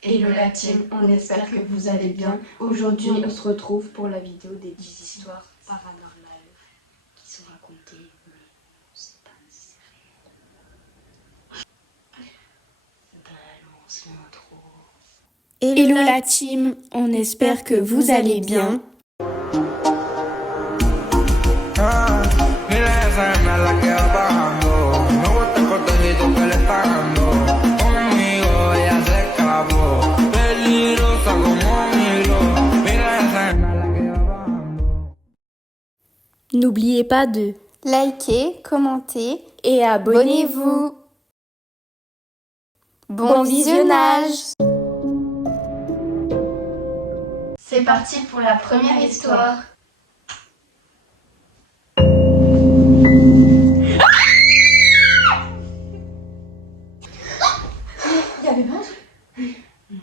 Hello la team, on espère que vous allez bien. Aujourd'hui, on se retrouve pour la vidéo des 10 histoires paranormales qui sont racontées, mais on ne sait pas si c'est réel. Balance l'intro. Hello la team, on espère que vous allez bien. Mira esa nena la que va bajando. Me gusta el cortejito que le está dando. Conmigo ella se escapó. Peligrosa como Milo. Mira esa nena la que va bajando. N'oubliez pas de Likez, commentez et abonnez-vous. Bon visionnage. C'est parti pour la première histoire. Il y avait pas un truc ? Non.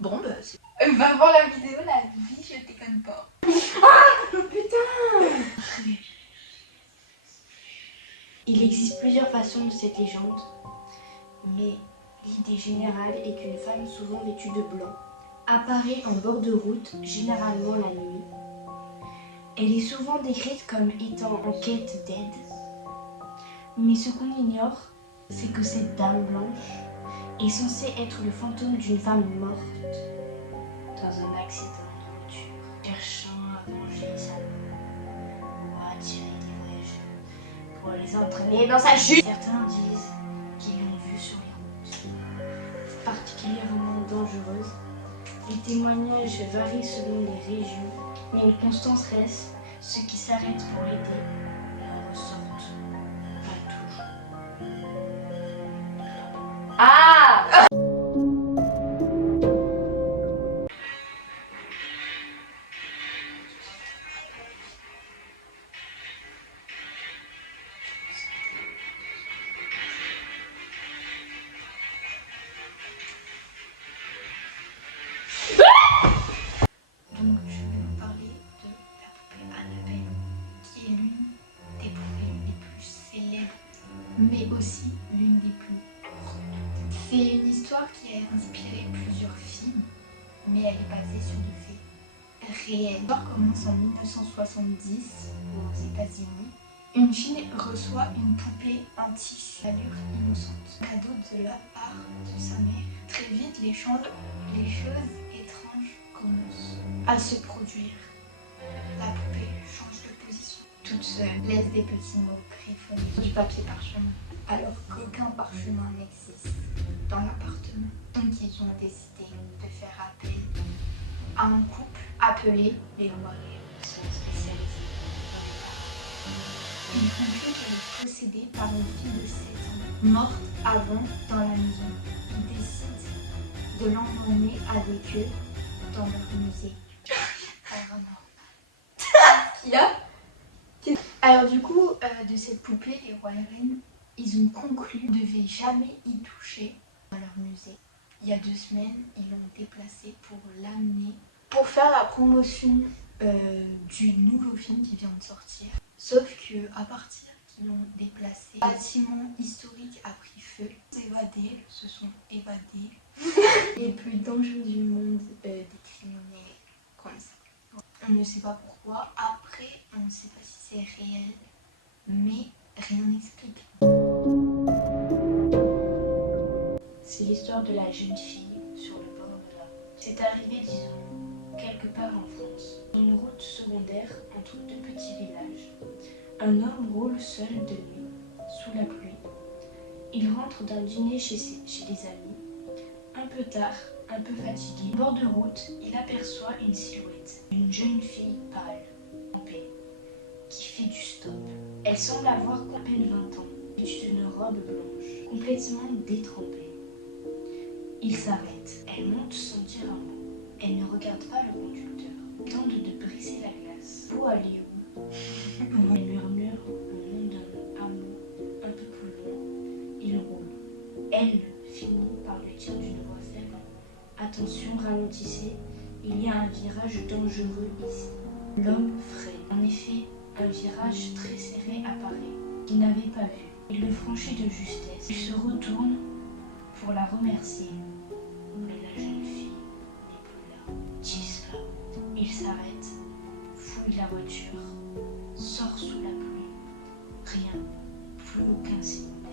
Bon, bah, c'est... Va voir la vidéo, la vie, je déconne pas. Oh putain! Il existe plusieurs façons de cette légende, mais l'idée générale est qu'une femme souvent vêtue de blanc apparaît en bord de route, généralement la nuit. Elle est souvent décrite comme étant en quête d'aide, mais ce qu'on ignore, c'est que cette dame blanche est censée être le fantôme d'une femme morte dans un accident de voiture, cherchant à venger sa mère ou à attirer des voyageurs pour les entraîner dans sa chute. Certains disent qu'ils l'ont vue sur les routes, particulièrement dangereuses. Les témoignages varient selon les régions, mais une constance reste, ceux qui s'arrêtent pour l'aider la ressortent pas toujours. Ah! Donc je vais vous parler de la poupée Annabelle, qui est l'une des poupées les plus célèbres, mais aussi l'une des plus courtes. C'est une histoire qui a inspiré plusieurs films, mais elle est basée sur des faits réels. L'histoire commence en 1970 aux États-Unis. Une fille reçoit une poupée en tissu d'allure innocente, cadeau de la part de sa mère. Très vite, les choses étranges commencent à se produire. La poupée change de position, toute seule, laisse des petits mots griffonnés du papier parchemin, alors qu'aucun parchemin n'existe dans l'appartement. Donc ils ont décidé de faire appel à un couple appelé les Warriors, qui sont spécialisés dans les parcs. Ils concluent qu'elle est possédée par une fille de 7 ans, morte avant dans la maison. Ils décident de l'emmener avec eux dans leur musée. Alors du coup, de cette poupée, les Warren, ils ont conclu ne devaient jamais y toucher dans leur musée. Il y a 2 semaines, ils l'ont déplacée pour l'amener pour faire la promotion du nouveau film qui vient de sortir. Sauf que à partir qu'ils l'ont déplacé, le bâtiment historique a pris feu. Se sont évadés. Les plus dangereux du monde, des criminels comme ça. On ne sait pas pourquoi. Après, on ne sait pas si c'est réel, mais rien n'explique. C'est l'histoire de la jeune fille sur le bord de la route. C'est arrivé, disons, quelque part en France, une route secondaire entre 2 petits villages. Un homme roule seul de nuit, sous la pluie. Il rentre d'un dîner chez des amis. Un peu tard, un peu fatigué, au bord de route, il aperçoit une silhouette. Une jeune fille pâle, trempée, qui fait du stop. Elle semble avoir à peine 20 ans, vêtue d'une robe blanche, complètement détrempée. Il s'arrête. Elle monte sans dire un mot. Elle ne regarde pas le conducteur. Tente de briser la glace. Pour aller où? Elle murmure le nom d'un hameau un peu plus loin. Il roule. Elle finit par lui dire d'une voix faible: attention, ralentissez, il y a un virage dangereux ici. L'homme freine. En effet, un virage très serré apparaît, qu'il n'avait pas vu. Il le franchit de justesse. Il se retourne pour la remercier. Il s'arrête, fouille la voiture, sort sous la pluie. Rien, plus aucun signe d'elle.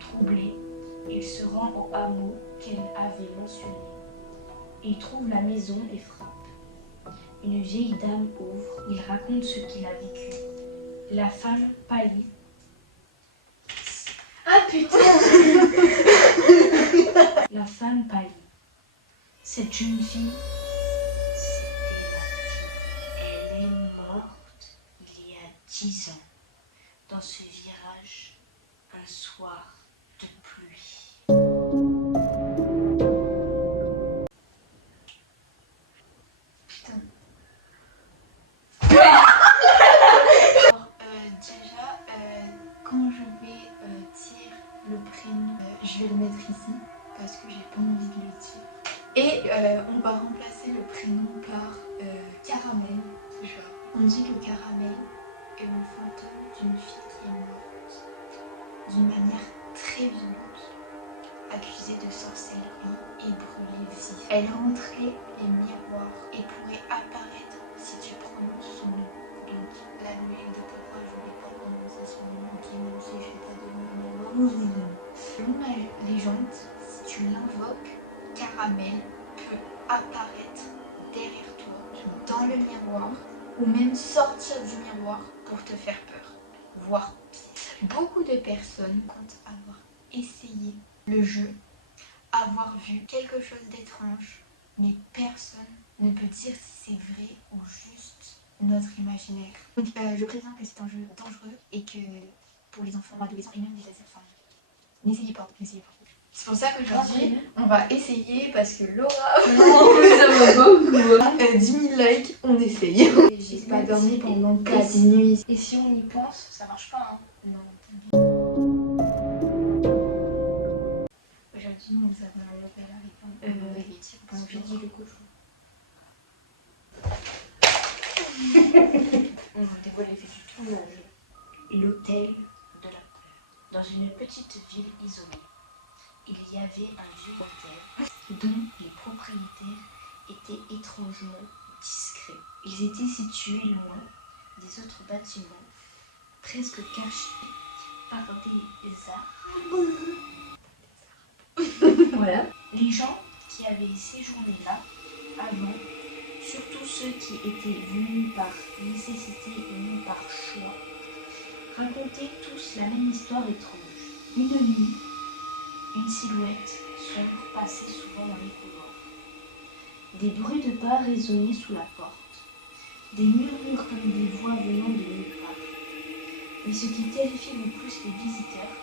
Troublé, il se rend au hameau qu'elle avait mentionné. Il trouve la maison et frappe. Une vieille dame ouvre, il raconte ce qu'il a vécu. La femme pâlit. Ah putain! La femme pâlit. Cette jeune fille, c'était ma fille. Elle est morte il y a 10 ans, dans ce virage, un soir de pluie. Putain. Déjà, quand je vais dire le prénom, je vais le mettre ici parce que j'ai pas envie de le dire. Et on va remplacer le prénom par Caramel. Genre, on dit que Caramel est le fantôme d'une fille qui est morte d'une manière très violente, accusée de sorcellerie et brûlée vive. Elle rentrait les miroirs et pourrait apparaître si tu prononces son nom. Donc la nuit de pourquoi je voulais pas prononcer son nom, qui même si j'ai pas de nom. Selon la légende, si tu l'invoques, Caramel peut apparaître derrière toi, dans le miroir, ou même sortir du miroir pour te faire peur, voire pire. Beaucoup de personnes comptent avoir essayé le jeu, avoir vu quelque chose d'étrange, mais personne ne peut dire si c'est vrai ou juste notre imaginaire. Donc je préviens que c'est un jeu dangereux et que pour les enfants, adolescents et même les adultes, enfin, n'essayez pas, n'essayez pas. C'est pour ça qu'aujourd'hui, on va essayer parce que Laura, ça va beaucoup. 10 000 likes, on essaye. J'ai pas dormi pendant 4 nuits. Et si on y pense, ça marche pas, hein. Non. Aujourd'hui, nous avons un appel à répondre. J'ai dit le cochon. On vous dévoile l'effet du tournage. L'hôtel de la peur. Dans une petite ville isolée, il y avait un vieux hôtel dont les propriétaires étaient étrangement discrets. Ils étaient situés loin des autres bâtiments, presque cachés par des arbres. Voilà. Les gens qui avaient séjourné là avant, surtout ceux qui étaient venus par nécessité et non par choix, racontaient tous la même histoire étrange. Une nuit, une silhouette sombre passait souvent dans les couloirs. Des bruits de pas résonnaient sous la porte. Des murmures comme des voix venant de nulle part. Mais ce qui terrifiait le plus les visiteurs,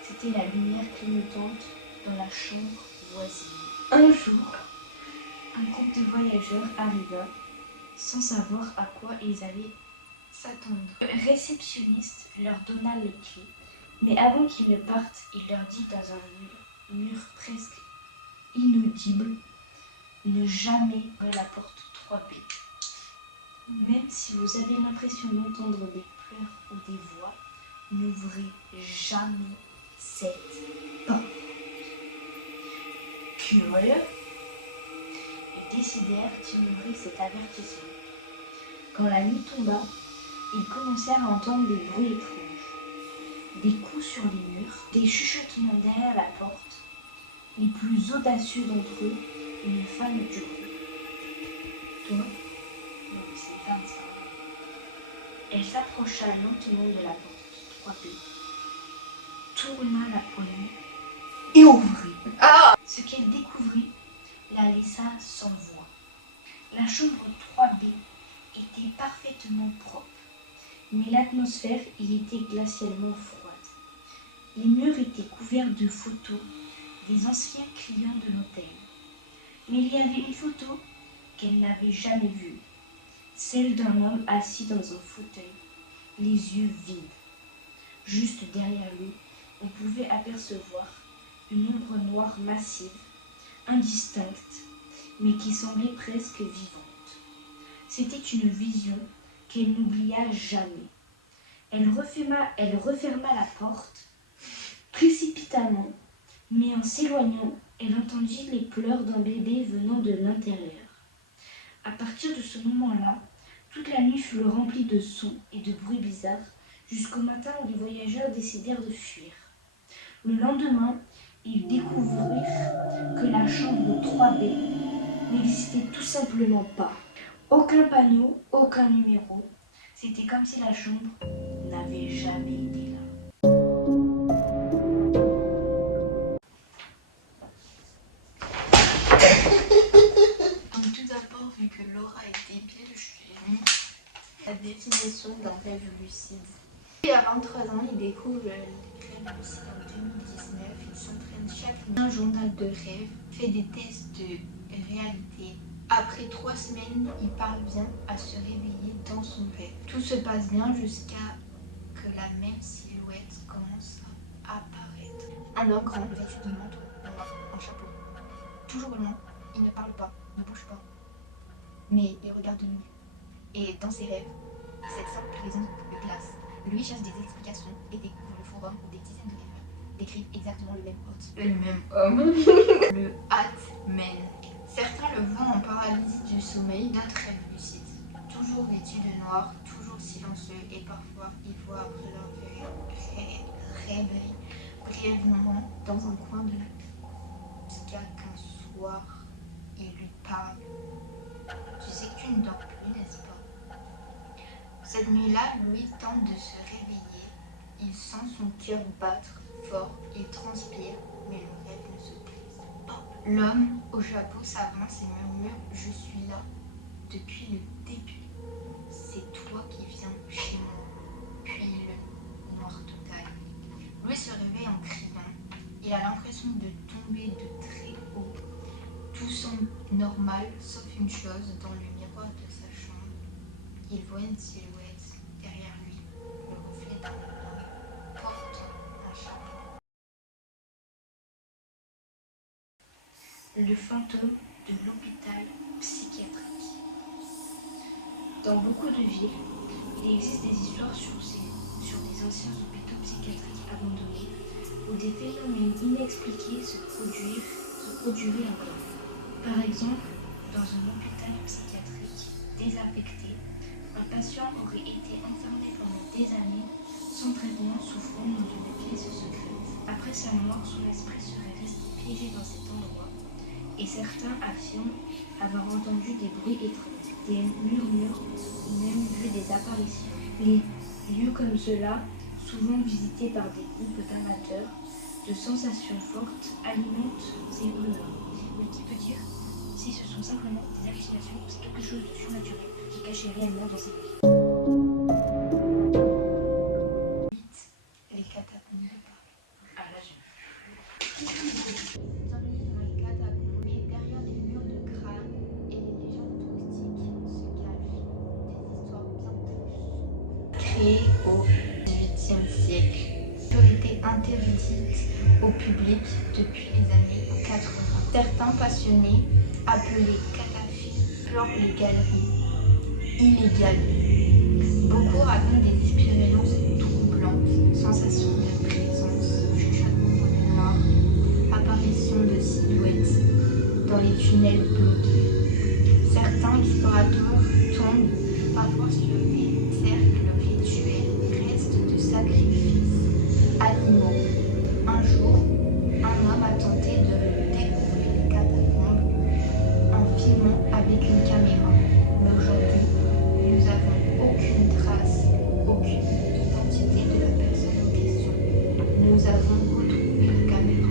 c'était la lumière clignotante dans la chambre voisine. Un jour, un groupe de voyageurs arriva sans savoir à quoi ils allaient s'attendre. Le réceptionniste leur donna les clés, mais avant qu'ils ne partent, il leur dit dans un mur presque inaudible, ne jamais ouvrir la porte 3B. Même si vous avez l'impression d'entendre des pleurs ou des voix, n'ouvrez jamais cette porte. Curieux, ils décidèrent d'ignorer cet avertissement. Quand la nuit tomba, ils commencèrent à entendre des bruits étranges. Des coups sur les murs, des chuchotements derrière la porte. Les plus audacieux d'entre eux, une femme du rue. Toi? Non, c'est 25. Elle s'approcha lentement de la porte 3B, tourna la poignée et ouvrit. Ce qu'elle découvrit la laissa sans voix. La chambre 3B était parfaitement propre, mais l'atmosphère y était glacialement froide. Les murs étaient couverts de photos des anciens clients de l'hôtel. Mais il y avait une photo qu'elle n'avait jamais vue, celle d'un homme assis dans un fauteuil, les yeux vides. Juste derrière lui, on pouvait apercevoir une ombre noire massive, indistincte, mais qui semblait presque vivante. C'était une vision qu'elle n'oublia jamais. Elle referma la porte précipitamment, mais en s'éloignant, elle entendit les pleurs d'un bébé venant de l'intérieur. À partir de ce moment-là, toute la nuit fut remplie de sons et de bruits bizarres, jusqu'au matin où les voyageurs décidèrent de fuir. Le lendemain, ils découvrirent que la chambre 3B n'existait tout simplement pas. Aucun panneau, aucun numéro. C'était comme si la chambre n'avait jamais été là. Donc tout d'abord, vu que Laura est débile, je lui ai mis la définition d'un rêve lucide. Et à 23 ans, il découvre le rêve lucide en 2019. Il s'entraîne chaque nuit. Un journal de rêve, fait des tests de réalité. Après 3 semaines, il parvient à se réveiller dans son rêve. Tout se passe bien jusqu'à que la même silhouette commence à apparaître. Un homme grand, vêtu de manteau noir, en chapeau. Toujours loin, il ne parle pas, ne bouge pas, mais il regarde lui. Et dans ses rêves, cette simple raison de glace lui cherche des explications et découvre le forum où des dizaines de rêveurs décrivent exactement le même hôte. Le même homme. Le Hat-Man. Certains le voient en paralysie du sommeil, d'autres rêve lucide. Toujours vêtu de noir, toujours silencieux et parfois il voit après leur rêverie brièvement dans un coin de la jusqu'à qu'un soir il lui parle. Tu sais que tu ne dors plus, n'est-ce pas? Cette nuit-là, Louis tente de se réveiller. Il sent son cœur battre fort, il transpire, mais le rêve ne se brise pas. L'homme au chapeau s'avance et murmure « Je suis là, depuis le début. C'est toi qui viens chez moi. » Puis le noir total. Louis se réveille en criant. Il a l'impression de tomber de très haut. Tout semble normal, sauf une chose, dans le miroir de sa chambre. Il voit une silhouette derrière lui, le reflet d'un homme portant un chapeau. Le fantôme de l'hôpital psychiatrique. Dans beaucoup de villes, il existe des histoires sur des anciens hôpitaux psychiatriques abandonnés où des phénomènes inexpliqués se produiraient encore. Par exemple, dans un hôpital psychiatrique désaffecté, un patient aurait été enfermé pendant des années, sans traitement, souffrant dans une pièce secrète. Après sa mort, son esprit serait resté piégé dans cet endroit, et certains affirment avoir entendu des bruits étranges, des murmures, ou même vu des apparitions. Les lieux comme ceux-là, souvent visités par des groupes d'amateurs, de sensations fortes alimentent ces rumeurs. Mais qui peut dire si ce sont simplement des hallucinations ou c'est quelque chose de surnaturel qui cachait réellement dans ces lieux? 8. Les catacombes de Paris. Ah là, bienvenue dans les catacombes, mais derrière les murs de crâne et les légendes touristiques se cachent des histoires bien plus créées au XVIIIe siècle. Été interdite au public depuis les années 80. Certains passionnés, appelés cataphiles, pleurent les galeries illégales. Beaucoup racontent des expériences troublantes, sensations de présence, chuchotements dans le noir, apparitions de silhouettes dans les tunnels bloqués. Certains explorateurs tombent parfois sur des cercles rituels, restes de sacrifices animaux. Un jour, un homme a tenté de découvrir les catacombes en filmant avec une caméra. Mais aujourd'hui, nous n'avons aucune trace, aucune identité de la personne en question. Nous avons retrouvé la caméra.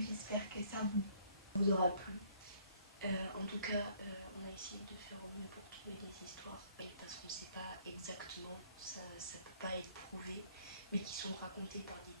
J'espère que ça vous aura plu. En tout cas, on a essayé de faire au mieux pour trouver des histoires, parce qu'on ne sait pas exactement, ça ne peut pas être prouvé, mais qui sont racontées par des